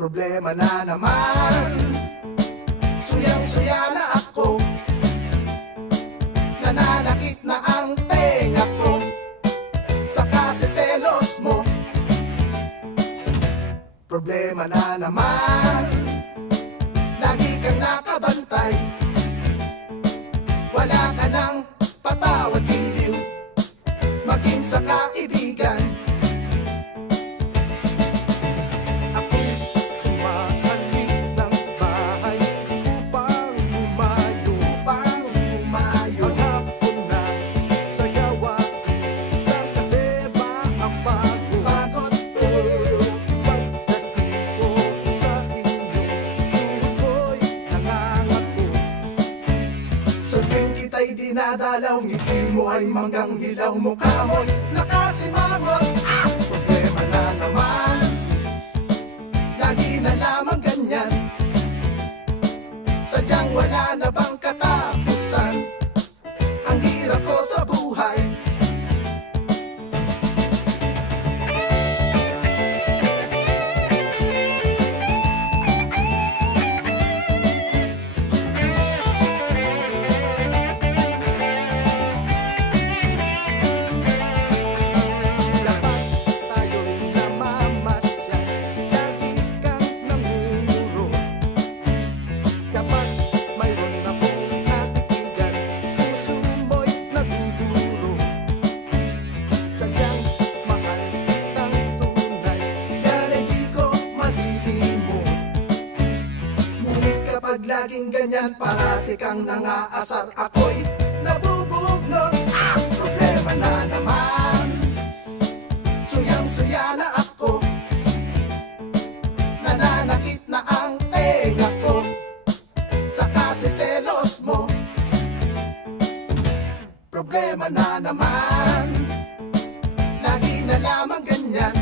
Problema na naman, suyang-suya na ako, nananakit na ang tenga ko sa kasiselos mo. Problema na naman, lagi kang nakabantay, wala ka ng patawad giliw, maging sa kaibigan. Dinadalaw, ngiti mo ay manggang hilaw, mukha mo'y nakasimangot. Problema na naman, lagi na lamang ganyan, sadyang wala na bang katapusan ang hirap ko sa buhay. Laging ganyan, parati kang nangaasar, ako'y nabubugnot. Problema na naman, suyang-suya na ako, nananakit na ang tenga ko sa kasiselos mo. Problema na naman, lagi na lamang ganyan,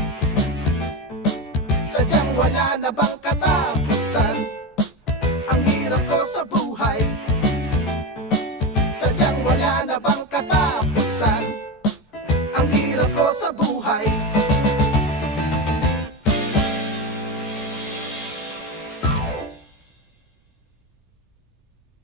sadyang wala na bang katapusan ang hirap ko sa buhay.